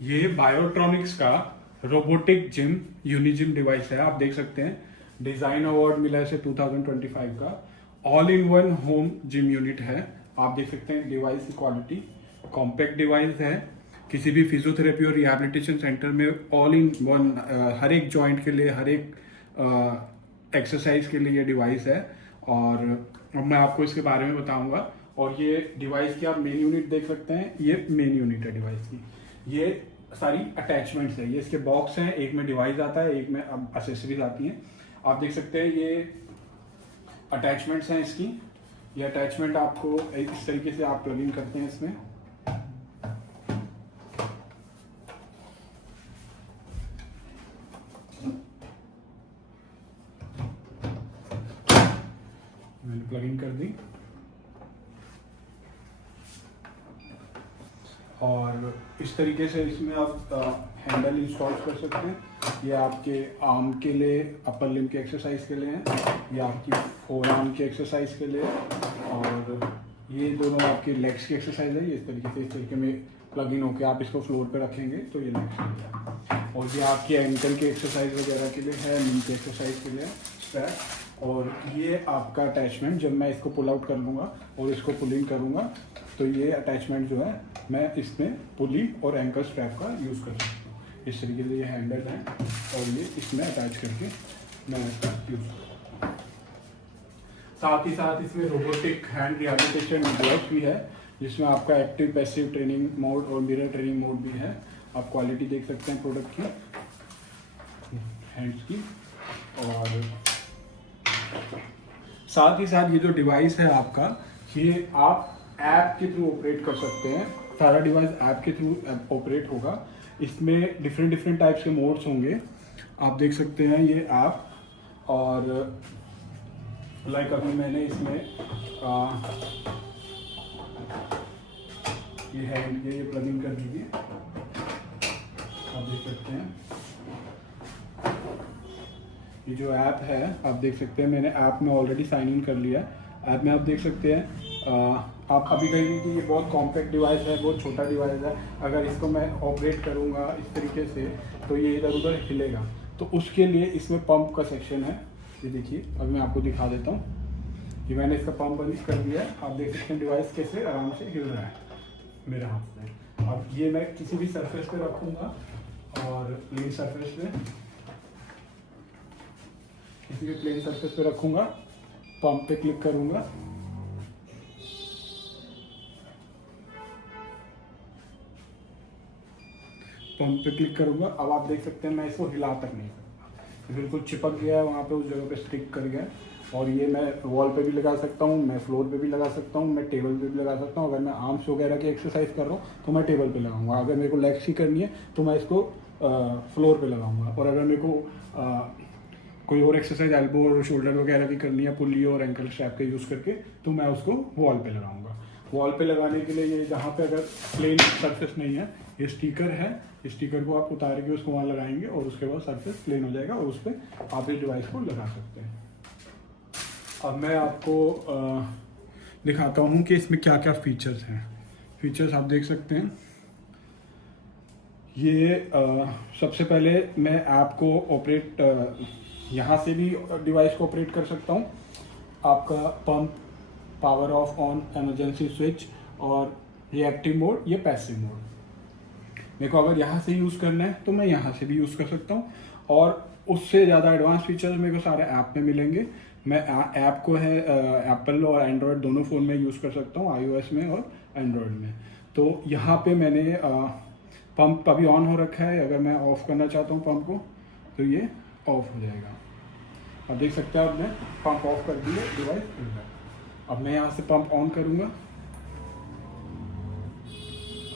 ये बायोट्रॉनिक्स का robotic gym यूनिजिम device है। आप देख सकते हैं डिजाइन अवार्ड मिला है इसे 2025 का। All in one home gym unit है। आप देख सकते हैं डिवाइस की क्वालिटी, कॉम्पैक्ट डिवाइस है। किसी भी फिजियोथेरेपी और रिहैबिलिटेशन सेंटर में ऑल इन वन हर एक जॉइंट के लिए, हर एक एक्सरसाइज के लिए ये डिवाइस है। और अब मैं आपको इसके बारे में बताऊंगा। और ये डिवाइस की आप मेन यूनिट देख सकते हैं, ये मेन यूनिट है डिवाइस की। ये सारी अटैचमेंट्स है, ये इसके बॉक्स हैं, एक में डिवाइस आता है, एक में अब एसेसरीज आती हैं। आप देख सकते हैं ये अटैचमेंट्स हैं इसकी। ये अटैचमेंट आपको इस तरीके से आप प्लग इन करते हैं इसमें। मैंने प्लग इन कर दी और इस तरीके से इसमें आप हैंडल इंस्टॉल कर सकते हैं। ये आपके आर्म के लिए, अपर लिम्ब के एक्सरसाइज के लिए है, ये आपकी फोर आर्म की एक्सरसाइज के लिए, और ये दोनों आपकी लेग्स की एक्सरसाइज है। ये इस तरीके में प्लग इन होकर आप इसको फ्लोर पे रखेंगे तो ये लेग्स के लिए है। और ये आपकी एंकल की एक्सरसाइज वगैरह के लिए है, नी की एक्सरसाइज के लिए स्ट्रैप। और ये आपका अटैचमेंट, जब मैं इसको पुल आउट कर लूँगा और इसको पुल इन करूँगा तो ये अटैचमेंट जो है मैं इसमें पुली और एंकल स्ट्रैप का यूज़ कर सकता हूँ। इस तरीके से ये हैंडल है और ये इसमें अटैच करके मैं इसका यूज़ करूँगा। साथ ही साथ इसमें रोबोटिक हैंड रिहैबिलिटेशन डिवाइस भी है, जिसमें आपका एक्टिव पैसिव ट्रेनिंग मोड और मिरर ट्रेनिंग मोड भी है। आप क्वालिटी देख सकते हैं प्रोडक्ट की, हैंड्स की। और साथ ही साथ ये जो डिवाइस है आपका, ये आप ऐप के थ्रू ऑपरेट कर सकते हैं। सारा डिवाइस ऐप के थ्रू ऑपरेट होगा। इसमें डिफरेंट टाइप्स के मोड्स होंगे, आप देख सकते हैं ये ऐप। और लाइक अभी मैंने इसमें ये हैंड ये प्लग इन कर दीजिए, आप देख सकते हैं। ये जो ऐप है आप देख सकते हैं, मैंने ऐप में ऑलरेडी साइन इन कर लिया है। ऐप में आप देख सकते हैं आप अभी कहेंगे कि ये बहुत कॉम्पैक्ट डिवाइस है, बहुत छोटा डिवाइस है, अगर इसको मैं ऑपरेट करूँगा इस तरीके से तो ये इधर उधर हिलेगा। तो उसके लिए इसमें पंप का सेक्शन है। ये देखिए, अभी मैं आपको दिखा देता हूँ कि मैंने इसका पंप बंद कर दिया है। आप देख सकते हैं डिवाइस कैसे आराम से हिल रहा है मेरे हाथ में। अब ये मैं किसी भी सरफेस पे रखूँगा और प्लेन सरफेस पे, किसी भी प्लेन सरफेस पे रखूँगा, पंप पे क्लिक करूँगा, पंप पे क्लिक करूंगा। अब आप देख सकते हैं मैं इसको हिला तक नहीं सकता, बिल्कुल चिपक गया है वहाँ पे, उस जगह पे स्टिक कर गया। और ये मैं वॉल पे भी लगा सकता हूँ, मैं फ्लोर पे भी लगा सकता हूँ, मैं टेबल पे भी लगा सकता हूँ। अगर मैं आर्म्स वगैरह की एक्सरसाइज कर रहा हूँ तो मैं टेबल पे लगाऊंगा। अगर मेरे को लेग्स की करनी है तो मैं इसको फ्लोर पे लगाऊंगा। और अगर मेरे को कोई और एक्सरसाइज एल्बो और शोल्डर वगैरह की करनी है पुल्ली और एंकल स्ट्रैप का यूज़ करके, तो मैं उसको वॉल पे लगाऊंगा। वॉल पे लगाने के लिए ये जहाँ पे अगर प्लेन सरफेस नहीं है, ये स्टिकर है, स्टिकर को आप उतार के उसको वहाँ लगाएंगे और उसके बाद सरफेस प्लेन हो जाएगा और उस पर आप इस डिवाइस को लगा सकते हैं। अब मैं आपको दिखाता हूँ कि इसमें क्या क्या फीचर्स हैं। फीचर्स आप देख सकते हैं। ये सबसे पहले मैं ऐप को ऑपरेट यहाँ से भी डिवाइस को ऑपरेट कर सकता हूँ। आपका pump, power of on, emergency switch और रिएक्टिव मोड, ये पैसिव मोड। मेरे को अगर यहाँ से यूज़ करना है तो मैं यहाँ से भी यूज़ कर सकता हूँ। और उससे ज़्यादा एडवांस फीचर्स मेरे को सारे ऐप में मिलेंगे। मैं ऐप को है एप्पल और एंड्रॉयड दोनों फ़ोन में यूज़ कर सकता हूँ, iOS में और एंड्रॉयड में। तो यहाँ पे मैंने पंप अभी ऑन हो रखा है। अगर मैं ऑफ़ करना चाहता हूँ पंप को तो ये ऑफ हो जाएगा। अब देख सकते हैं, अब मैं पंप ऑफ कर दिया, डिवाइस खुल गया। अब मैं यहाँ से पंप ऑन करूँगा,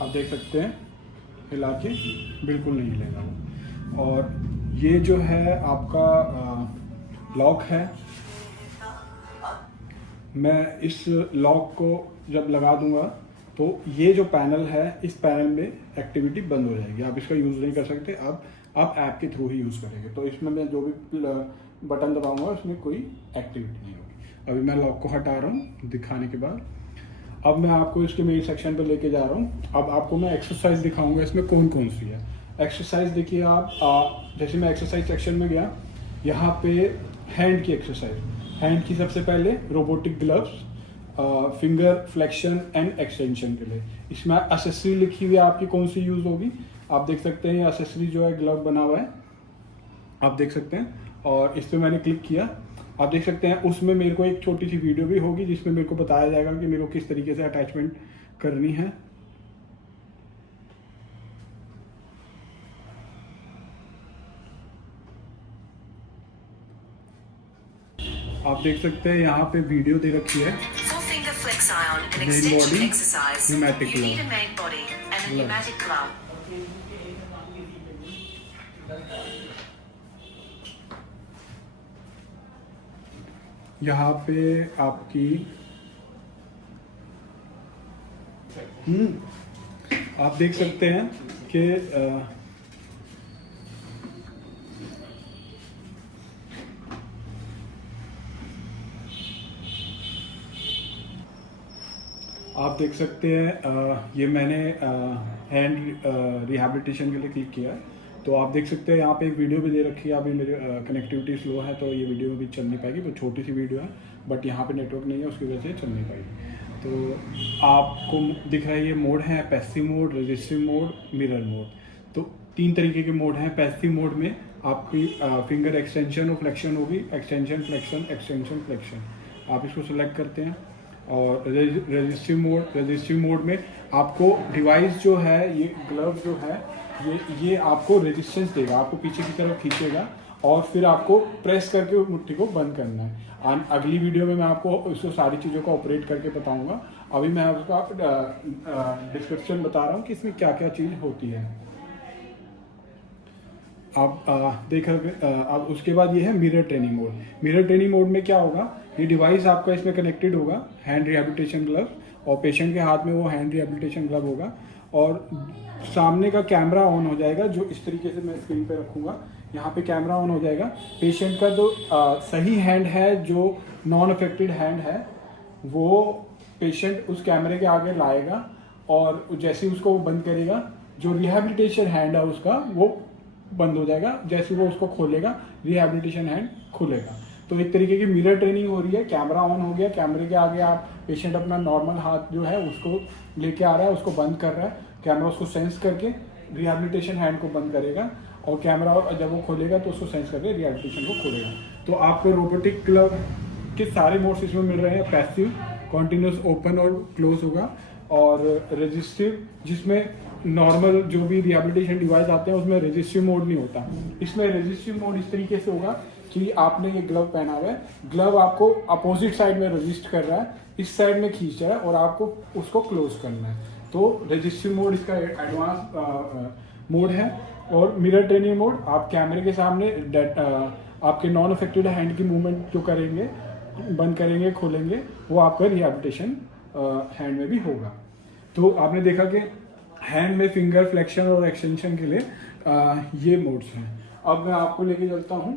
आप देख सकते हैं हिला के बिल्कुल नहीं हिलेगा वो। और ये जो है आपका लॉक है, मैं इस लॉक को जब लगा दूंगा तो ये जो पैनल है, इस पैनल में एक्टिविटी बंद हो जाएगी। आप इसका यूज़ नहीं कर सकते, अब आप ऐप के थ्रू ही यूज़ करेंगे। तो इसमें मैं जो भी बटन दबाऊंगा उसमें कोई एक्टिविटी नहीं होगी। अभी मैं लॉक को हटा रहा हूँ दिखाने के बाद। अब मैं आपको इसके मेन सेक्शन पे लेके जा रहा हूँ। अब आपको मैं एक्सरसाइज दिखाऊंगा इसमें कौन कौन सी है। एक्सरसाइज देखिए आप, जैसे मैं एक्सरसाइज सेक्शन में गया, यहाँ पे हैंड की एक्सरसाइज, हैंड की सबसे पहले robotic gloves, finger flexion and extension के लिए। इसमें एसेसरी लिखी हुई है आपकी कौन सी यूज होगी, आप देख सकते हैं। एसेसरी जो है ग्लव बना हुआ है, आप देख सकते हैं, और इस पर मैंने क्लिक किया, आप देख सकते हैं। उसमें मेरे को एक छोटी सी वीडियो भी होगी जिसमें मेरे को बताया जाएगा कि मेरे को किस तरीके से अटैचमेंट करनी है। आप देख सकते हैं यहाँ पे वीडियो दे रखी है। Main body pneumatic glove. यहाँ पे आपकी आप देख सकते हैं कि आप देख सकते हैं ये मैंने हैंड रिहैबिलिटेशन के लिए क्लिक किया है। तो आप देख सकते हैं यहाँ पे एक वीडियो भी दे रखी है। अभी मेरे कनेक्टिविटी स्लो है तो ये वीडियो भी चल नहीं पाएगी, तो छोटी सी वीडियो है, बट यहाँ पे नेटवर्क नहीं है उसकी वजह से चल नहीं पाएगी। तो आपको दिख रहा है ये मोड है, passive mode, resistive mode, mirror mode. तो 3 तरीके के मोड हैं। पैसिव मोड में आपकी फिंगर एक्सटेंशन और फ्लेक्शन होगी, एक्सटेंशन फ्लेक्शन, एक्सटेंशन फ्लेक्शन, आप इसको सिलेक्ट करते हैं। और रजिस्टिव मोड में आपको डिवाइस जो है, ये ग्लव जो है, ये आपको रेजिस्टेंस देगा, आपको पीछे की तरफ खींचेगा और फिर आपको प्रेस करके मुट्ठी को बंद करना है। अगली वीडियो में मैं आपको इसको सारी चीज़ों को ऑपरेट करके बताऊंगा। अभी मैं आपको डिस्क्रिप्शन बता रहा हूँ कि इसमें क्या क्या चीज़ होती है। आप देख अब उसके बाद ये है mirror training mode. Mirror training mode में क्या होगा, ये डिवाइस आपका इसमें कनेक्टेड होगा, हैंड रिहैबिलिटेशन ग्लव, और पेशेंट के हाथ में वो हैंड रिहैबिलिटेशन ग्लव होगा, और सामने का कैमरा ऑन हो जाएगा, जो इस तरीके से मैं स्क्रीन पे रखूँगा। यहाँ पे कैमरा ऑन हो जाएगा। पेशेंट का जो सही हैंड है, जो नॉन अफेक्टेड हैंड है, वो पेशेंट उस कैमरे के आगे लाएगा, और जैसे ही उसको वो बंद करेगा, जो रिहैबिलिटेशन हैंड है उसका वो बंद हो जाएगा। जैसे वो उसको खोलेगा, रिहैबिलिटेशन हैंड खुलेगा। तो एक तरीके की मिरर ट्रेनिंग हो रही है। कैमरा ऑन हो गया, कैमरे के आगे आप पेशेंट अपना नॉर्मल हाथ जो है उसको लेके आ रहा है, उसको बंद कर रहा है, कैमरा उसको सेंस करके रिहैबिलिटेशन हैंड को बंद करेगा, और कैमरा जब वो खोलेगा तो उसको सेंस करके रिहैबिलिटेशन को खोलेगा। तो आपको रोबोटिक ग्लव के सारे मोड्स इसमें मिल रहे हैं। पैसिव, कॉन्टिन्यूस ओपन और क्लोज होगा, और रजिस्टिव जिसमें नॉर्मल जो भी रिहैबिलिटेशन डिवाइस आते हैं उसमें रजिस्टिव मोड नहीं होता। इसमें रजिस्टिव मोड इस तरीके से होगा कि आपने ये ग्लव पहना हुआ है, ग्लव आपको अपोजिट साइड में रजिस्ट कर रहा है, इस साइड में खींच रहा है, और आपको उसको क्लोज करना है। तो रजिस्टिव मोड इसका एडवांस मोड है। और मिरर ट्रेनिंग मोड, आप कैमरे के सामने आपके नॉन अफेक्टेड हैंड की मूवमेंट जो करेंगे, बंद करेंगे, खोलेंगे, वो आपका रिहैबिलिटेशन हैंड में भी होगा। तो आपने देखा कि हैंड में फिंगर फ्लेक्शन और एक्सटेंशन के लिए ये मोड्स हैं। अब मैं आपको लेके चलता हूँ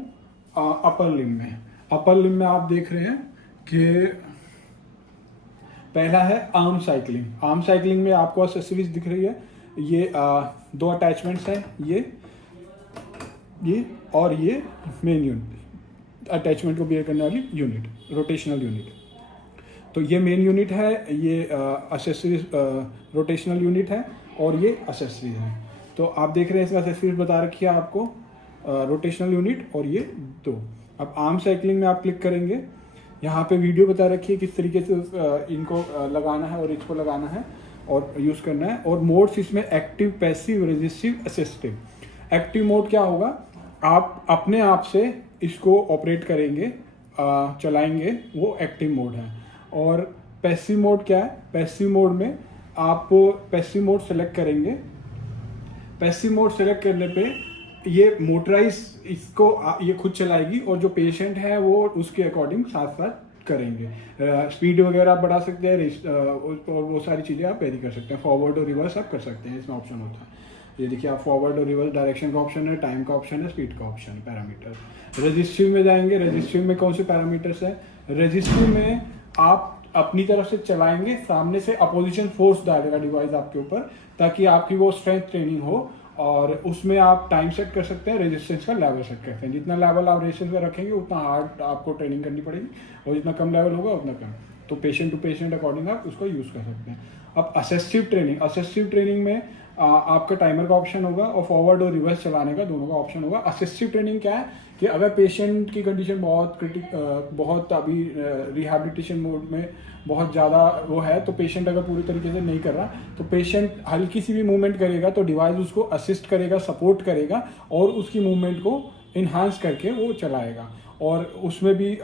अपर लिम्ब में। अपर लिम्ब में आप देख रहे हैं कि पहला है आर्म साइकिलिंग। आर्म साइकिलिंग में आपको एक्सेसरीज दिख रही है। ये 2 अटैचमेंट्स हैं, ये और ये मेन यूनिट, अटैचमेंट को बियर करने वाली यूनिट, रोटेशनल यूनिट। तो ये मेन यूनिट है, ये एक्सेसरीज रोटेशनल यूनिट है, और ये एक्सेसरीज है। तो आप देख रहे हैं इसमें एक्सेसरीज बता रखी है आपको, रोटेशनल यूनिट और ये 2। अब आर्म साइकिलिंग में आप क्लिक करेंगे, यहाँ पे वीडियो बता रखी है किस तरीके से इनको लगाना है और इसको लगाना है और यूज़ करना है। और मोड्स इसमें active, passive, resistive, assistive. Active mode क्या होगा, आप अपने आप से इसको ऑपरेट करेंगे, चलाएंगे, वो एक्टिव मोड है। और पैसिव मोड क्या है, पैसिव मोड में आप पैसिव मोड सेलेक्ट करेंगे। पैसिव मोड सेलेक्ट करने पे ये मोटराइज इसको ये खुद चलाएगी, और जो पेशेंट है वो उसके अकॉर्डिंग साथ साथ करेंगे। स्पीड वगैरह आप बढ़ा सकते हैं, और वो सारी चीज़ें आप वेरी कर सकते हैं। फॉरवर्ड और रिवर्स आप कर सकते हैं, इसमें ऑप्शन होता है। ये देखिए, आप फॉरवर्ड और रिवर्स डायरेक्शन का ऑप्शन है, टाइम का ऑप्शन है, स्पीड का ऑप्शन है, पैरामीटर। रजिस्टिव में जाएंगे, रजिस्टिव में कौन से पैरामीटर्स है, रजिस्टिव में आप अपनी तरफ से चलाएंगे, सामने से अपोजिशन फोर्स डालेगा डिवाइस आपके ऊपर, ताकि आपकी वो स्ट्रेंथ ट्रेनिंग हो। और उसमें आप टाइम सेट कर सकते हैं, रेजिस्टेंस का लेवल सेट कर सकते हैं। जितना लेवल आप रेजिस्टेंस का रखेंगे उतना हार्ड आपको ट्रेनिंग करनी पड़ेगी, और जितना कम लेवल होगा उतना कम। तो पेशेंट टू पेशेंट अकॉर्डिंग आप उसको यूज़ कर सकते हैं। अब असिस्टिव ट्रेनिंग में आपका टाइमर का ऑप्शन होगा और फॉरवर्ड और रिवर्स चलाने का दोनों का ऑप्शन होगा। असिस्टिव ट्रेनिंग क्या है कि अगर पेशेंट की कंडीशन बहुत अभी रिहैबिलिटेशन मोड में बहुत ज़्यादा वो है, तो पेशेंट अगर पूरी तरीके से नहीं कर रहा, तो पेशेंट हल्की सी भी मूवमेंट करेगा तो डिवाइस उसको असिस्ट करेगा, सपोर्ट करेगा और उसकी मूवमेंट को इन्हांस करके वो चलाएगा। और उसमें भी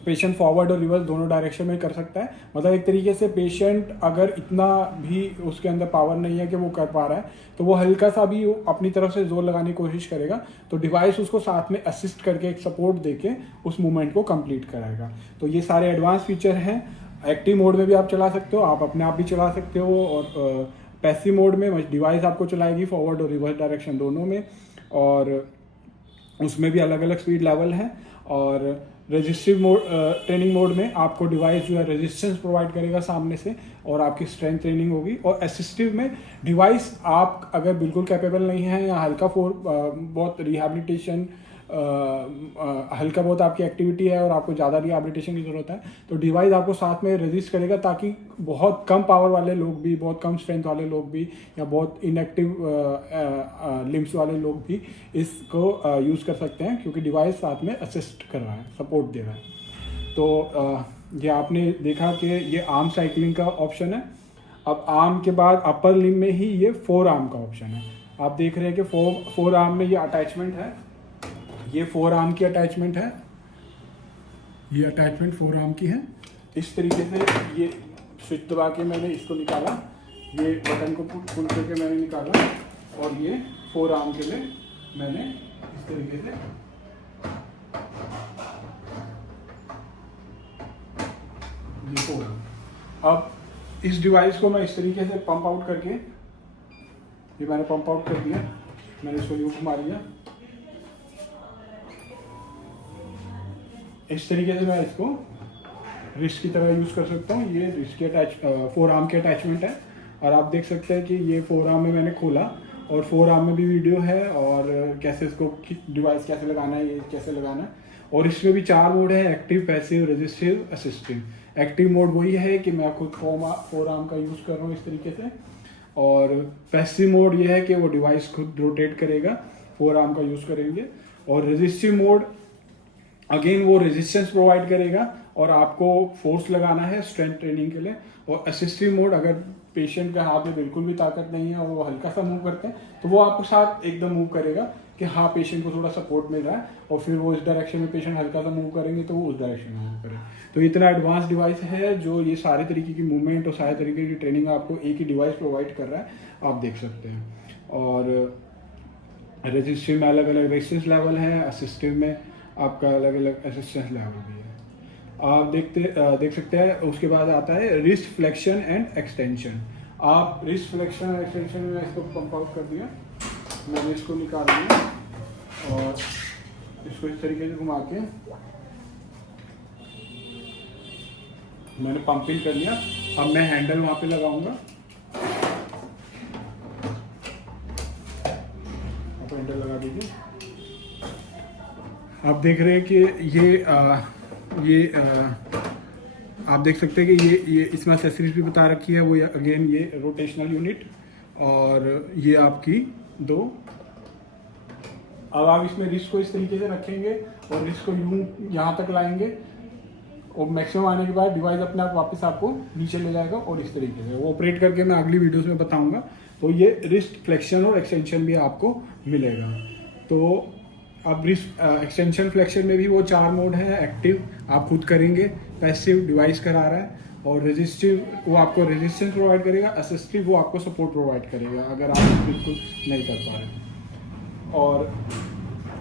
पेशेंट फॉरवर्ड और रिवर्स दोनों डायरेक्शन में कर सकता है। मतलब एक तरीके से पेशेंट अगर इतना भी उसके अंदर पावर नहीं है कि वो कर पा रहा है, तो वो हल्का सा भी अपनी तरफ से जोर लगाने की कोशिश करेगा, तो डिवाइस उसको साथ में असिस्ट करके एक सपोर्ट देके उस मूवमेंट को कंप्लीट कराएगा। तो ये सारे एडवांस फीचर हैं। एक्टिव मोड में भी आप चला सकते हो, आप अपने आप भी चला सकते हो, और पैसिव मोड में डिवाइस आपको चलाएगी फॉरवर्ड और रिवर्स डायरेक्शन दोनों में, और उसमें भी अलग अलग स्पीड लेवल है। और रेजिस्टिव मोड ट्रेनिंग मोड में आपको डिवाइस जो है रेजिस्टेंस प्रोवाइड करेगा सामने से, और आपकी स्ट्रेंथ ट्रेनिंग होगी। और असिस्टिव में डिवाइस आप अगर बिल्कुल कैपेबल नहीं है या बहुत रिहैबिलिटेशन हल्का बहुत आपकी एक्टिविटी है और आपको ज़्यादा रिहैबिलिटेशन की ज़रूरत है, तो डिवाइस आपको साथ में रेजिस्ट करेगा, ताकि बहुत कम पावर वाले लोग भी, बहुत कम स्ट्रेंथ वाले लोग भी, या बहुत इनएक्टिव लिम्स वाले लोग भी इसको यूज़ कर सकते हैं, क्योंकि डिवाइस साथ में असिस्ट कर रहा है, सपोर्ट दे रहा है। तो ये आपने देखा कि ये आर्म साइकिलिंग का ऑप्शन है। अब आर्म के बाद अपर लिम में ही ये फोर आर्म का ऑप्शन है। आप देख रहे हैं कि फोर आर्म में ये अटैचमेंट है, ये फोर आर्म की अटैचमेंट है, ये अटैचमेंट फोर आर्म की है। इस तरीके से ये स्विच दबा के मैंने इसको निकाला, ये बटन को पुल करके मैंने निकाला, और ये फोर आर्म के लिए मैंने इस तरीके से ये फोर आर्म। अब इस डिवाइस को मैं इस तरीके से पंप आउट करके, ये मैंने पंप आउट कर दिया, मैंने इसको यूं घुमा लिया। इस तरीके से मैं इसको रिस्ट की तरह यूज़ कर सकता हूँ। ये रिस्ट की फोर आर्म की अटैचमेंट है, और आप देख सकते हैं कि ये फोर आर्म में मैंने खोला, और फोर आर्म में भी वीडियो है, और कैसे इसको डिवाइस कैसे लगाना है, ये कैसे लगाना है। और इसमें भी 4 मोड है: active, passive, resistive, assistive. Active mode वही है कि मैं खुद फोर आर्म का यूज़ कर रहा हूँ इस तरीके से, और पैसिव मोड ये है कि वो डिवाइस खुद रोटेट करेगा, फोर आर्म का यूज़ करेंगे। और रेजिस्टिव मोड अगेन वो रेजिस्टेंस प्रोवाइड करेगा, और आपको फोर्स लगाना है स्ट्रेंथ ट्रेनिंग के लिए। और असिस्टिव मोड, अगर पेशेंट के हाथ में बिल्कुल भी ताकत नहीं है और वो हल्का सा मूव करते हैं, तो वो आपको साथ एकदम मूव करेगा कि हाँ पेशेंट को थोड़ा सपोर्ट मिल रहा है, और फिर वो इस डायरेक्शन में पेशेंट हल्का सा मूव करेंगे तो वो उस डायरेक्शन में मूव करें। तो इतना एडवांस डिवाइस है जो ये सारे तरीके की मूवमेंट और सारे तरीके की ट्रेनिंग आपको एक ही डिवाइस प्रोवाइड कर रहा है, आप देख सकते हैं। और रेजिस्टिव में अलग अलग रेजिस्टेंस लेवल है, असिस्टिव में आपका अलग अलग असिस्टेंस लेवल भी है, आप देख सकते हैं। उसके बाद आता है रिस्ट फ्लेक्शन एंड एक्सटेंशन। आप रिस्ट फ्लेक्शन एंड एक्सटेंशन में इसको पंप आउट कर दिया, मैंने इसको निकाल दिया, और इसको इस तरीके से घुमा के मैंने पंपिंग कर लिया। अब मैं हैंडल वहाँ पे लगाऊंगा, आप हैंडल लगा दीजिए। आप देख रहे हैं कि आप देख सकते हैं कि ये इसमें एक्सेसरीज भी बता रखी है। वो अगेन ये रोटेशनल यूनिट, और ये आपकी 2। अब आप इसमें रिस्ट को इस तरीके से रखेंगे और रिस्ट को यूं यहाँ तक लाएंगे, और मैक्सिमम आने के बाद डिवाइस अपने आप वापस आपको नीचे ले जाएगा, और इस तरीके से वो ऑपरेट करके मैं अगली वीडियोस में बताऊंगा। तो ये रिस्ट फ्लेक्शन और एक्सटेंशन भी आपको मिलेगा। तो अब रिस्ट एक्सटेंशन फ्लेक्शन में भी वो 4 मोड है: एक्टिव आप खुद करेंगे, पैसिव डिवाइस करा रहा है, और रेजिस्टिव वो आपको रेजिस्टेंस प्रोवाइड करेगा, असिस्टिव वो आपको सपोर्ट प्रोवाइड करेगा अगर आप बिल्कुल नहीं कर पा रहे। और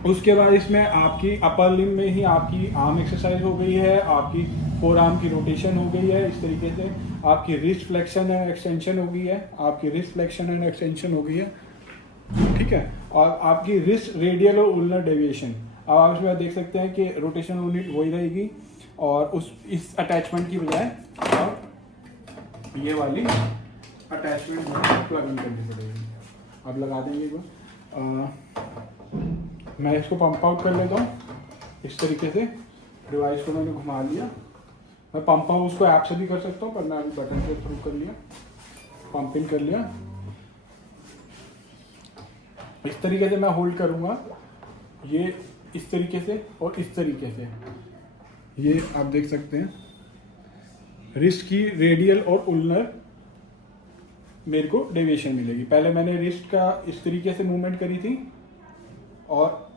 उसके बाद इसमें आपकी अपर लिम में ही आपकी आर्म एक्सरसाइज हो गई है, आपकी फोर आर्म की रोटेशन हो गई है, इस तरीके से आपकी रिस्ट फ्लेक्शन एंड एक्सटेंशन हो गई है, आपकी रिस्ट फ्लेक्शन एंड एक्सटेंशन हो गई है, ठीक है। और आपकी रिस्ट रेडियल और उलनर डेविएशन, अब आप इसमें देख सकते हैं कि रोटेशनल यूनिट वही रहेगी, और इस अटैचमेंट की बजाय अब ये वाली अटैचमेंट प्लग इन करनी पड़ेगी। अब लगा देंगे एक बार। मैं इसको पंप आउट कर लेता हूँ इस तरीके से। डिवाइस को मैंने घुमा लिया। मैं पंप आउट उसको ऐप से भी कर सकता हूँ, पर मैं अभी बटन के थ्रू कर लिया, पंप इन कर लिया। इस तरीके से मैं होल्ड करूँगा, ये इस तरीके से और इस तरीके से। ये आप देख सकते हैं रिस्ट की रेडियल और उल्नर मेरे को डेविएशन मिलेगी। पहले मैंने रिस्ट का इस तरीके से मूवमेंट करी थी और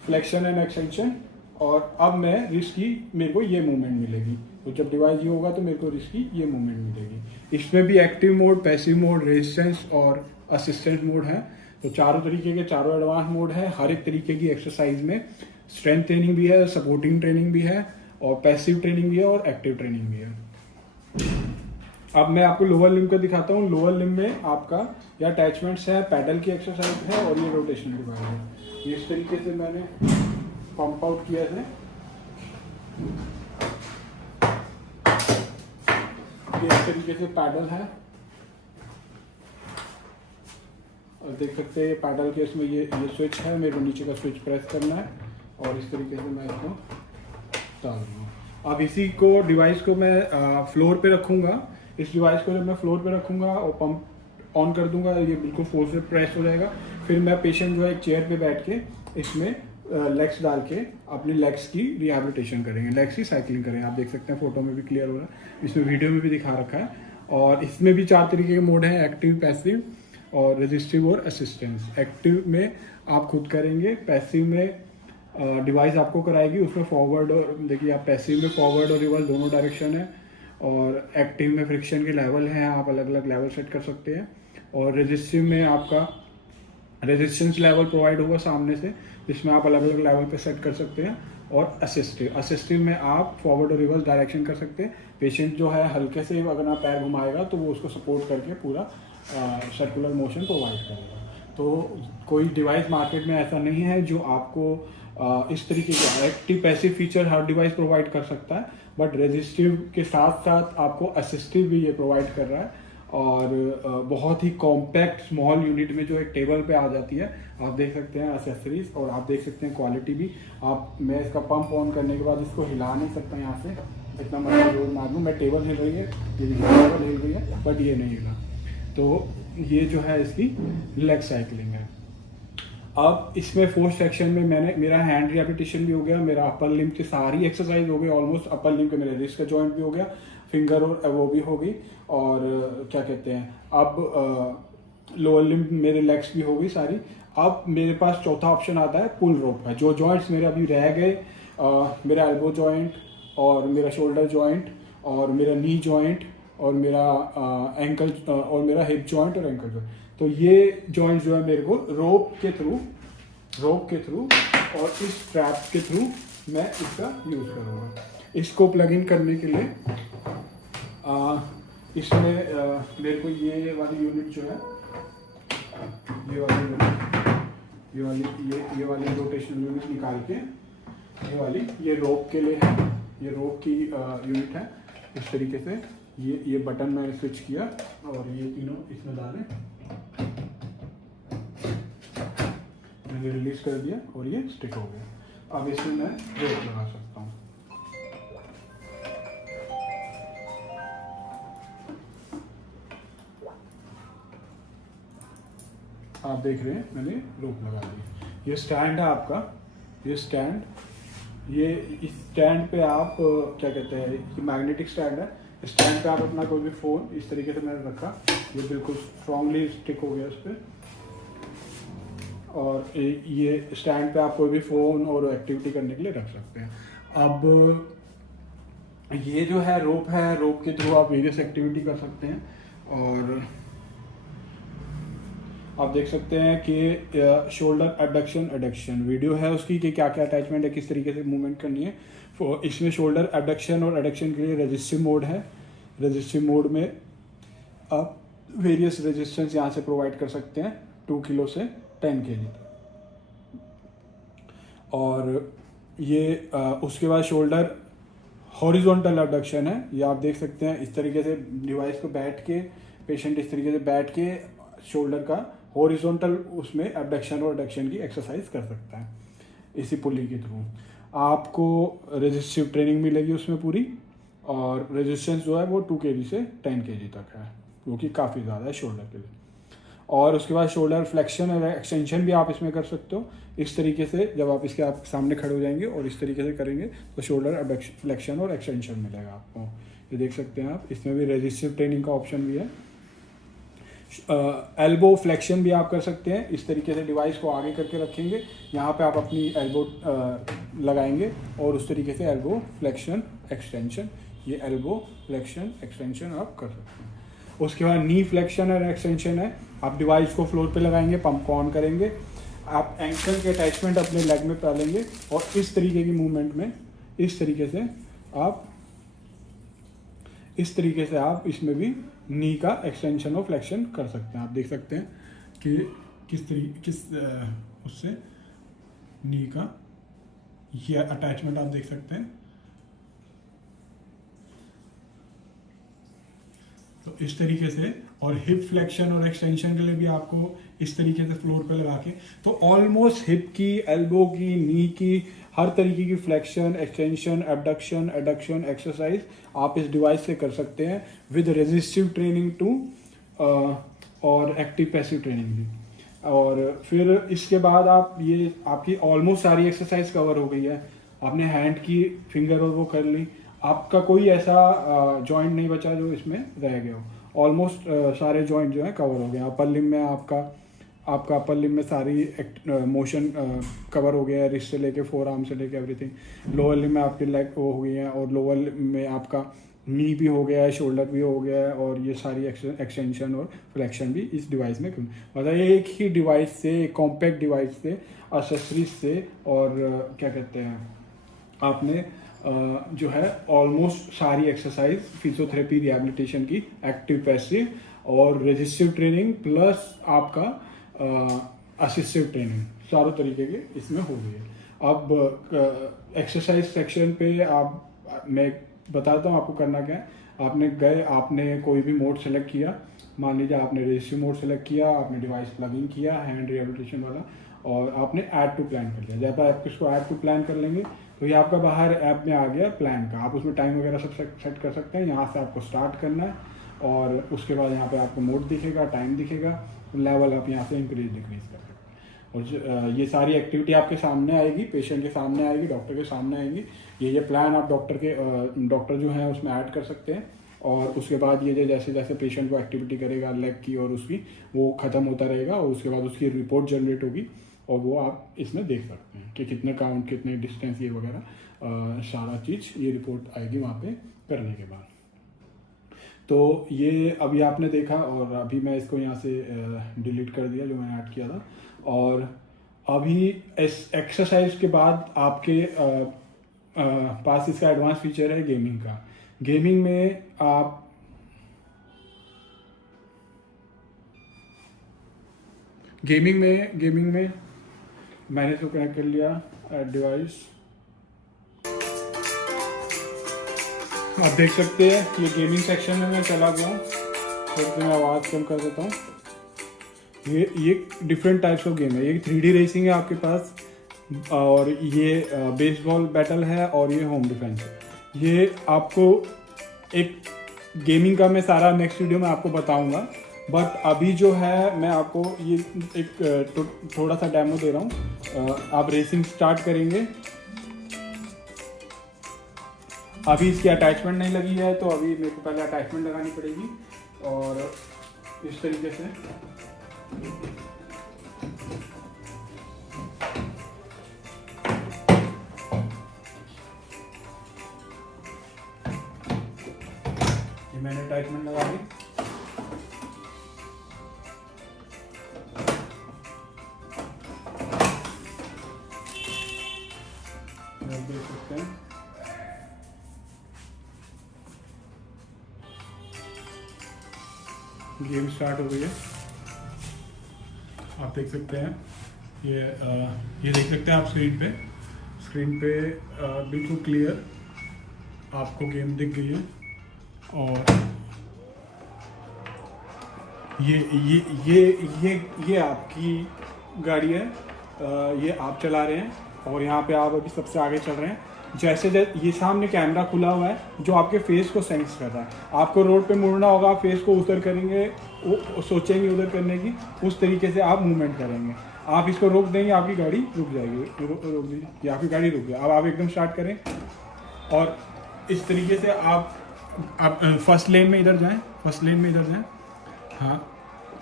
फ्लेक्शन एंड एक्सटेंशन, और अब मैं रिस्ट की मेरे को ये मूवमेंट मिलेगी। तो जब डिवाइस ये होगा तो मेरे को रिस्ट की ये मूवमेंट मिलेगी। इसमें भी active mode, passive mode, resistance और असिस्टेंट मोड है। तो चारों तरीके के चारों एडवांस मोड है। हर एक तरीके की एक्सरसाइज में स्ट्रेंथ ट्रेनिंग भी है, सपोर्टिंग ट्रेनिंग भी है, और पैसिव ट्रेनिंग भी है, और एक्टिव ट्रेनिंग भी है। अब मैं आपको लोअर लिम्ब का दिखाता हूँ। लोअर लिम्ब में आपका ये अटैचमेंट्स है, पैडल की एक्सरसाइज है, और ये रोटेशनल डिवाइस है। ये इस तरीके से मैंने पंप आउट किया है। ये इस तरीके से पैडल है, और देख सकते हैं पैडल के इसमें ये स्विच है। मेरे को नीचे का स्विच प्रेस करना है और इस तरीके से मैं इसको डाल दूँगा। अब इसी को डिवाइस को मैं फ्लोर पे रखूँगा। इस डिवाइस को जब मैं फ्लोर पे रखूँगा और पंप ऑन कर दूंगा, ये बिल्कुल फोर्स से प्रेस हो जाएगा। फिर मैं पेशेंट जो है एक चेयर पे बैठ के इसमें लेग्स डाल के अपने लेग्स की रिहैबिलिटेशन करेंगे, लेग्स की साइकिलिंग करेंगे। आप देख सकते हैं फोटो में भी क्लियर हो रहा है, इसमें वीडियो में भी दिखा रखा है। और इसमें भी 4 तरीके के मोड हैं, एक्टिव, पैसिव और रेजिस्टिव और असिस्टेंस। एक्टिव में आप खुद करेंगे, पैसिव में डिवाइस आपको कराएगी। उसमें फॉरवर्ड और देखिए आप पैसिव में फॉरवर्ड और रिवर्स दोनों डायरेक्शन है, और एक्टिव में फ्रिक्शन के लेवल हैं, आप अलग अलग लेवल सेट कर सकते हैं। और रेजिस्टिव में आपका रेजिस्टेंस लेवल प्रोवाइड होगा सामने से, जिसमें आप अलग अलग लेवल पे सेट कर सकते हैं। और असिस्टिव में आप फॉरवर्ड और रिवर्स डायरेक्शन कर सकते हैं। पेशेंट जो है हल्के से अगर आप पैर घुमाएगा तो वो उसको सपोर्ट करके पूरा सर्कुलर मोशन प्रोवाइड करेगा। तो कोई डिवाइस मार्केट में ऐसा नहीं है जो आपको इस तरीके के एक्टिव पैसिव फीचर हर डिवाइस प्रोवाइड कर सकता है, बट रेजिस्टिव के साथ साथ आपको असिस्टिव भी ये प्रोवाइड कर रहा है। और बहुत ही कॉम्पैक्ट स्मॉल यूनिट में जो एक टेबल पे आ जाती है। आप देख सकते हैं एसेसरीज, और आप देख सकते हैं क्वालिटी भी। मैं इसका पंप ऑन करने के बाद इसको हिला नहीं सकता यहाँ से, इतना मर्जी जोर मार लूँ। मैं टेबल हिल रही है, टेबल हिल रही है, बट ये नहीं हिला। तो ये जो है इसकी लेग साइकिलिंग है। अब इसमें फोर्थ सेक्शन में मेरा हैंड रिहैबिलिटेशन भी हो गया, मेरा अपर लिम्ब की सारी एक्सरसाइज हो गई ऑलमोस्ट। अपर लिम्ब के मेरे रिस्ट का जॉइंट भी हो गया, फिंगर और वो भी हो गई, और क्या कहते हैं अब लोअर लिम्ब मेरे लेग्स भी हो गई सारी। अब मेरे पास चौथा ऑप्शन आता है पुल रोप का। जो जॉइंट्स मेरे अभी रह गए, मेरा एल्बो जॉइंट और मेरा शोल्डर जॉइंट और मेरा नी जॉइंट और मेरा एंकल और मेरा हिप जॉइंट और एंकल जॉइंट, तो ये जॉइंट्स जो है मेरे को रोप के थ्रू और इस स्ट्रैप के थ्रू मैं इसका यूज़ करूँगा। इसको प्लग इन करने के लिए इसमें मेरे को ये वाली यूनिट जो है, ये वाली रोटेशनल यूनिट निकाल के ये रोप के लिए है, ये रोप की यूनिट है। इस तरीके से ये बटन मैंने स्विच किया और ये तीनों इसमें डाले, मैंने रिलीज कर दिया और ये स्टिक हो गया। अब इसमें मैं रोप लगा सकता हूँ। आप देख रहे हैं मैंने रोप लगा दी। ये स्टैंड है आपका, ये स्टैंड, ये इस स्टैंड पे आप क्या कहते हैं, ये मैग्नेटिक स्टैंड है। स्टैंड पे आप अपना कोई भी फ़ोन इस तरीके से मैंने रखा, ये बिल्कुल स्ट्रांगली स्टिक हो गया इस पर। और ये स्टैंड पे आप कोई भी फ़ोन और एक्टिविटी करने के लिए रख सकते हैं। अब ये जो है रोप के थ्रू आप वेरियस एक्टिविटी कर सकते हैं। और आप देख सकते हैं कि शोल्डर एबडक्शन एडक्शन वीडियो है उसकी, कि क्या क्या अटैचमेंट है, किस तरीके से मूवमेंट करनी है। इसमें शोल्डर एबडक्शन और एडक्शन के लिए रेजिस्टिव मोड है। रेजिस्टिव मोड में आप वेरियस रेजिस्टेंस यहाँ से प्रोवाइड कर सकते हैं, 2 किलो से 10 kg। और ये उसके बाद शोल्डर हॉरिजॉन्टल एबडक्शन है, ये आप देख सकते हैं। इस तरीके से डिवाइस को बैठ के पेशेंट इस तरीके से बैठ के शोल्डर का हॉरिजॉन्टल उसमें एबडक्शन और एडक्शन की एक्सरसाइज कर सकता है इसी पुली के थ्रू। आपको रेजिस्टिव ट्रेनिंग मिलेगी उसमें पूरी, और रेजिस्टेंस जो है वो 2 kg से 10 kg तक है, जो कि काफ़ी ज़्यादा है शोल्डर के लिए। और उसके बाद शोल्डर फ्लेक्शन और एक्सटेंशन भी आप इसमें कर सकते हो। इस तरीके से जब आप इसके आप सामने खड़े हो जाएंगे और इस तरीके से करेंगे तो शोल्डर फ्लेक्शन और एक्सटेंशन मिलेगा आपको। ये देख सकते हैं आप, इसमें भी रेजिस्टिव ट्रेनिंग का ऑप्शन भी है। एल्बो फ्लेक्शन भी आप कर सकते हैं। इस तरीके से डिवाइस को आगे करके रखेंगे, यहाँ पे आप अपनी एल्बो लगाएंगे और उस तरीके से एल्बो फ्लेक्शन एक्सटेंशन, ये एल्बो फ्लेक्शन एक्सटेंशन आप कर सकते हैं। उसके बाद नी फ्लेक्शन और एक्सटेंशन है, आप डिवाइस को फ्लोर पे लगाएंगे, पंप को ऑन करेंगे, आप एंकल के अटैचमेंट अपने लेग में डालेंगे और इस तरीके की मूवमेंट में इस तरीके से आप इसमें भी नी का एक्सटेंशन और फ्लेक्शन कर सकते हैं। आप देख सकते हैं कि उससे नी का ये अटैचमेंट आप देख सकते हैं। तो इस तरीके से, और हिप फ्लेक्शन और एक्सटेंशन के लिए भी आपको इस तरीके से फ्लोर पे लगा के, तो ऑलमोस्ट हिप की, एल्बो की, नी की, हर तरीके की flexion, extension, abduction, adduction exercise आप इस डिवाइस से कर सकते हैं विद रेजिस्टिव ट्रेनिंग टू और एक्टिव पैसिव ट्रेनिंग भी। और फिर इसके बाद आप ये आपकी ऑलमोस्ट सारी एक्सरसाइज कवर हो गई है। आपने हैंड की फिंगर और वो कर ली, आपका कोई ऐसा जॉइंट नहीं बचा जो इसमें रह गया हो। ऑलमोस्ट सारे जॉइंट जो है कवर हो गए। अपर लिम में आपका अपर लिम में सारी मोशन कवर हो गया है, रिस्ट से लेके फोर आर्म से लेके एवरीथिंग। लोअर लिम में आपकी लेग वो हो गई है, और लोअर लिम में आपका नी भी हो गया है, शोल्डर भी हो गया है, और ये सारी एक्सटेंशन और फ्लेक्शन भी इस डिवाइस में मतलब एक ही डिवाइस से, एक कॉम्पैक्ट डिवाइस से, एक्सेसरीज से, और क्या कहते हैं आपने जो है ऑलमोस्ट सारी एक्सरसाइज फिजियोथेरेपी रिहैबिलिटेशन की, एक्टिव पैसिव और रेजिस्टिव ट्रेनिंग प्लस आपका असिस्टिव ट्रेनिंग, चारों तरीके के इसमें हो गई है। अब एक्सरसाइज सेक्शन पे मैं बताता हूँ आपको करना क्या है। आपने कोई भी मोड सेलेक्ट किया, मान लीजिए आपने रेजिस्टिव मोड सेलेक्ट किया, आपने डिवाइस प्लगिंग किया हैंड रिहैबिलिटेशन वाला, और आपने ऐड टू प्लान कर लिया। जब आप इसको ऐड टू प्लान कर लेंगे तो ये आपका बाहर ऐप में आ गया प्लान का। आप उसमें टाइम वगैरह सब सेट कर सकते हैं। यहाँ से आपको स्टार्ट करना है, और उसके बाद यहाँ पे आपको मोड दिखेगा, टाइम दिखेगा, लेवल आप यहाँ से इंक्रीज डिक्रीज कर सकते हैं। और ये सारी एक्टिविटी आपके सामने आएगी, पेशेंट के सामने आएगी, डॉक्टर के सामने आएगी। ये प्लान आप डॉक्टर जो है उसमें ऐड कर सकते हैं। और उसके बाद ये जैसे जैसे पेशेंट को एक्टिविटी करेगा लेग की और उसकी, वो ख़त्म होता रहेगा, और उसके बाद उसकी रिपोर्ट जनरेट होगी, और वो आप इसमें देख सकते हैं कि कितने काउंट, कितने डिस्टेंस, ये वगैरह सारा चीज़ ये रिपोर्ट आएगी वहाँ पे करने के बाद। तो ये अभी आपने देखा, और अभी मैं इसको यहाँ से डिलीट कर दिया जो मैंने ऐड किया था। और अभी इस एक्सरसाइज के बाद आपके पास इसका एडवांस फीचर है गेमिंग का। गेमिंग में गेमिंग में मैंने इसको कनेक्ट कर लिया डिवाइस। आप देख सकते हैं कि ये गेमिंग सेक्शन में मैं चला गया हूँ, तो मैं आवाज़ कम कर देता हूँ। ये डिफरेंट टाइप्स ऑफ गेम है। ये 3D रेसिंग है आपके पास, और ये बेसबॉल बैटल है, और ये होम डिफेंस है। ये आपको एक गेमिंग का मैं सारा नेक्स्ट वीडियो में आपको बताऊंगा, बट अभी जो है मैं आपको ये एक थोड़ा सा डेमो दे रहा हूँ। आप रेसिंग स्टार्ट करेंगे। अभी इसकी अटैचमेंट नहीं लगी है, तो अभी मेरे को पहले अटैचमेंट लगानी पड़ेगी, और इस तरीके से ये मैंने अटैचमेंट लगा दी। देख सकते हैं गेम स्टार्ट हो गई है। आप देख सकते हैं ये देख सकते हैं आप स्क्रीन पे बिल्कुल क्लियर आपको गेम दिख गई है। और ये आपकी गाड़ी है, ये आप चला रहे हैं और यहाँ पे आप अभी सबसे आगे चल रहे हैं। जैसे ये सामने कैमरा खुला हुआ है जो आपके फेस को सेंस कर रहा है। आपको रोड पे मुड़ना होगा, आप फेस को उधर करेंगे, वो सोचेंगे उधर करने की, उस तरीके से आप मूवमेंट करेंगे। आप इसको रोक देंगे, आपकी गाड़ी रुक जाएगी। रोक दीजिए, ये आपकी गाड़ी रुक गई। अब आप एकदम स्टार्ट करें और इस तरीके से आप फर्स्ट लेन में इधर जाएं, फर्स्ट लेन में इधर जाएं। हाँ,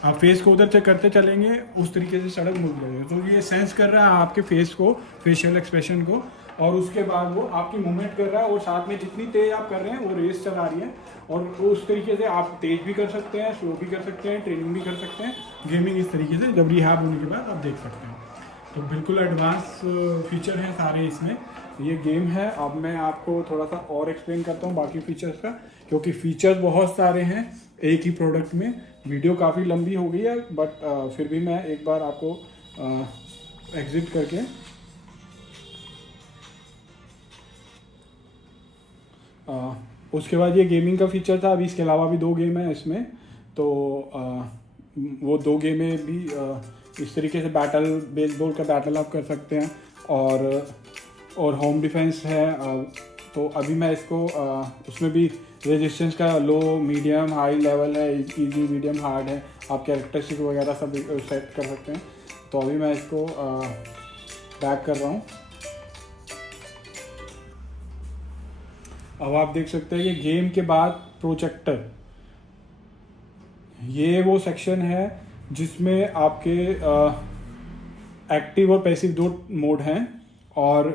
आप फेस को उधर से करते चलेंगे, उस तरीके से सड़क मुड़ जाएगी। तो ये सेंस कर रहा है आपके फेस को, फेशियल एक्सप्रेशन को, और उसके बाद वो आपकी मूवमेंट कर रहा है। और साथ में जितनी तेज आप कर रहे हैं वो रेस चला रही है। और उस तरीके से आप तेज भी कर सकते हैं, स्लो भी कर सकते हैं, ट्रेनिंग भी कर सकते हैं। गेमिंग इस तरीके से जब रिहैब होने के बाद आप देख सकते हैं। तो बिल्कुल एडवांस फीचर हैं सारे इसमें। ये गेम है। अब मैं आपको थोड़ा सा और एक्सप्लेन करता हूँ बाकी फीचर्स का, क्योंकि फीचर्स बहुत सारे हैं एक ही प्रोडक्ट में। वीडियो काफ़ी लंबी हो गई है, बट फिर भी मैं एक बार आपको एग्जिट करके उसके बाद ये गेमिंग का फीचर था। अभी इसके अलावा भी 2 गेम हैं इसमें। तो वो 2 गेमें भी इस तरीके से बेसबॉल का बैटल आप कर सकते हैं। और होम डिफेंस है। तो अभी मैं इसको उसमें भी रेजिस्टेंस का लो, मीडियम, हाई लेवल है, इजी, मीडियम, हार्ड है। आप कैरेक्टरिस्टिक वगैरह सब सेट कर सकते हैं। तो अभी मैं इसको बैक कर रहा हूँ। अब आप देख सकते हैं कि गेम के बाद प्रोजेक्टर, ये वो सेक्शन है जिसमें आपके एक्टिव और पैसिव 2 मोड हैं। और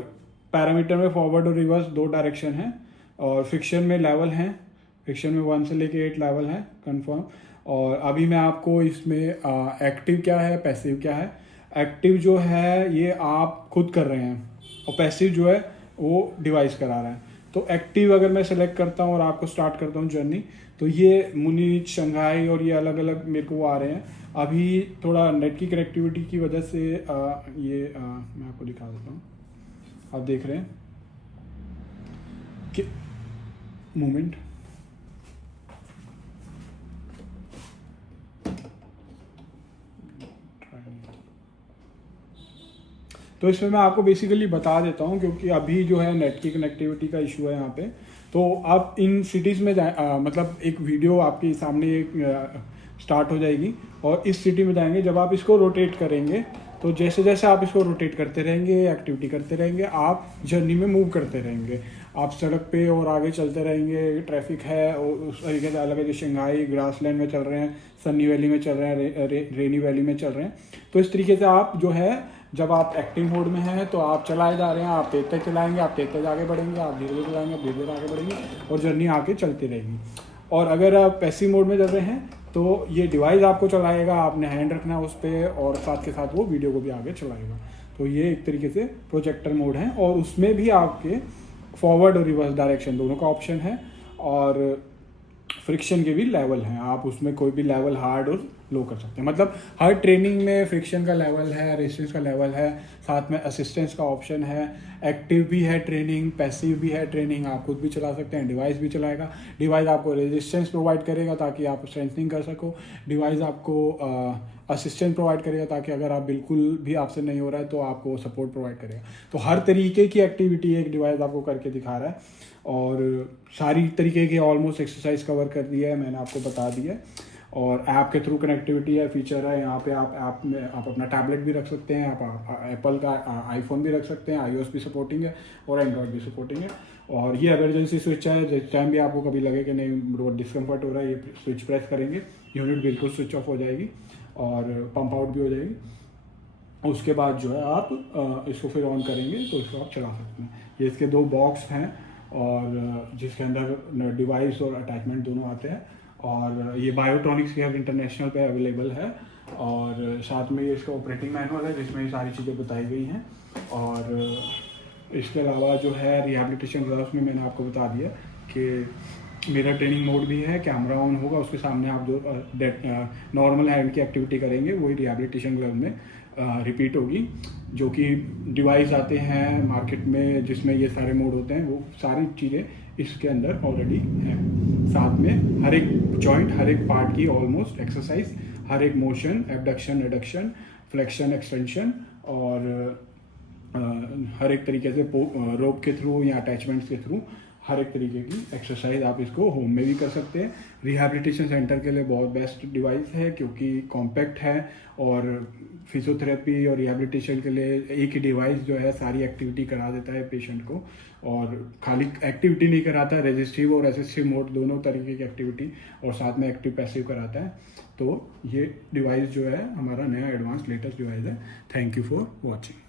पैरामीटर में फॉरवर्ड और रिवर्स 2 डायरेक्शन हैं। और फिक्शन में लेवल हैं, फिक्शन में 1 से लेके 8 लेवल हैं कंफर्म। और अभी मैं आपको इसमें एक्टिव क्या है, पैसिव क्या है। एक्टिव जो है ये आप खुद कर रहे हैं, और पैसिव जो है वो डिवाइस करा रहा है। तो एक्टिव अगर मैं सेलेक्ट करता हूँ और आपको स्टार्ट करता हूँ जर्नी, तो ये मुनीच, शंघाई और ये अलग अलग मेरे को आ रहे हैं। अभी थोड़ा नेट की कनेक्टिविटी की वजह से मैं आपको दिखा देता हूँ। आप देख रहे हैं कि मूवमेंट, तो इसमें मैं आपको बेसिकली बता देता हूँ, क्योंकि अभी जो है नेट की कनेक्टिविटी का इशू है यहाँ पे। तो आप इन सिटीज़ में मतलब एक वीडियो आपके सामने स्टार्ट हो जाएगी और इस सिटी में जाएंगे। जब आप इसको रोटेट करेंगे, तो जैसे जैसे आप इसको रोटेट करते रहेंगे, एक्टिविटी करते रहेंगे, आप जर्नी में मूव करते रहेंगे। आप सड़क पे और आगे चलते रहेंगे। ट्रैफिक है और उस तरीके से अलग अलग, शंघाई ग्रासलैंड में चल रहे हैं, सनी वैली में चल रहे हैं, रेनी वैली में चल रहे हैं। तो इस तरीके से आप जो है, जब आप एक्टिव मोड में हैं तो आप चलाए जा रहे हैं, आप तेज तेज चलाएंगे, आप तेज तेज आगे बढ़ेंगे, आप धीरे धीरे चलाएंगे, आप धीरे धीरे आगे बढ़ेंगे, और जर्नी आगे चलती रहेगी। और अगर आप पैसिव मोड में चल रहे हैं तो ये डिवाइस आपको चलाएगा, आपने हैंड रखना है उस पर, और साथ के साथ वो वीडियो को भी आगे चलाएगा। तो ये एक तरीके से प्रोजेक्टर मोड है। और उसमें भी आपके फॉरवर्ड और रिवर्स डायरेक्शन दोनों का ऑप्शन है। और फ्रिक्शन के भी लेवल हैं, आप उसमें कोई भी लेवल हार्ड और लो कर सकते हैं। मतलब हर ट्रेनिंग में फ्रिक्शन का लेवल है, रेजिस्टेंस का लेवल है, साथ में असिस्टेंस का ऑप्शन है। एक्टिव भी है ट्रेनिंग, पैसिव भी है ट्रेनिंग, आप खुद भी चला सकते हैं, डिवाइस भी चलाएगा। डिवाइस आपको रेजिस्टेंस प्रोवाइड करेगा ताकि आप स्ट्रेंथनिंग कर सको। डिवाइस आपको असिस्टेंस प्रोवाइड करेगा ताकि अगर आप बिल्कुल भी आपसे नहीं हो रहा है तो आपको सपोर्ट प्रोवाइड करेगा। तो हर तरीके की एक्टिविटी एक डिवाइस आपको करके दिखा रहा है। और सारी तरीके की ऑलमोस्ट एक्सरसाइज कवर कर दिया है, मैंने आपको बता दिया है। और ऐप के थ्रू कनेक्टिविटी है, फीचर है। यहाँ पे आप ऐप में आप अपना टैबलेट भी रख सकते हैं, आप एप्पल का आईफोन भी रख सकते हैं, iOS भी सपोर्टिंग है और एंड्रॉयड भी सपोर्टिंग है। और ये इमरजेंसी स्विच है, जिस टाइम भी आपको कभी लगे कि नहीं डिस्कम्फर्ट हो रहा है, ये स्विच प्रेस करेंगे, यूनिट बिल्कुल स्विच ऑफ हो जाएगी और पंप आउट भी हो जाएगी। उसके बाद जो है आप इसको फिर ऑन करेंगे तो इसको आप चला सकते हैं। ये इसके 2 बॉक्स हैं और जिसके अंदर डिवाइस और अटैचमेंट दोनों आते हैं। और ये बायोट्रॉनिक्स के इंटरनेशनल पे अवेलेबल है। और साथ में ये इसका ऑपरेटिंग मैनुअल है जिसमें ये सारी चीज़ें बताई गई हैं। और इसके अलावा जो है रिहैबिलिटेशन ग्राफ्स में मैंने आपको बता दिया कि मिरर ट्रेनिंग मोड भी है, कैमरा ऑन होगा, उसके सामने आप जो नॉर्मल हैंड की एक्टिविटी करेंगे वही रिहैबिलिटेशन ग्लव में रिपीट होगी। जो कि डिवाइस आते हैं मार्केट में जिसमें ये सारे मोड होते हैं, वो सारी चीज़ें इसके अंदर ऑलरेडी हैं। साथ में हर एक जॉइंट, हर एक पार्ट की ऑलमोस्ट एक्सरसाइज, हर एक motion, abduction, adduction, flexion, extension और हर एक तरीके से रोप के थ्रू या अटैचमेंट्स के थ्रू हर एक तरीके की एक्सरसाइज आप इसको होम में भी कर सकते हैं। रिहैबिलिटेशन सेंटर के लिए बहुत बेस्ट डिवाइस है क्योंकि कॉम्पैक्ट है और फिजियोथेरेपी और रिहैबिलिटेशन के लिए एक ही डिवाइस जो है सारी एक्टिविटी करा देता है पेशेंट को। और खाली एक्टिविटी नहीं कराता है, रेजिस्टिव और असिस्टिव मोड दोनों तरीके की एक्टिविटी और साथ में एक्टिव पैसिव कराता है। तो ये डिवाइस जो है हमारा नया एडवांस लेटेस्ट डिवाइस है। Thank you for watching.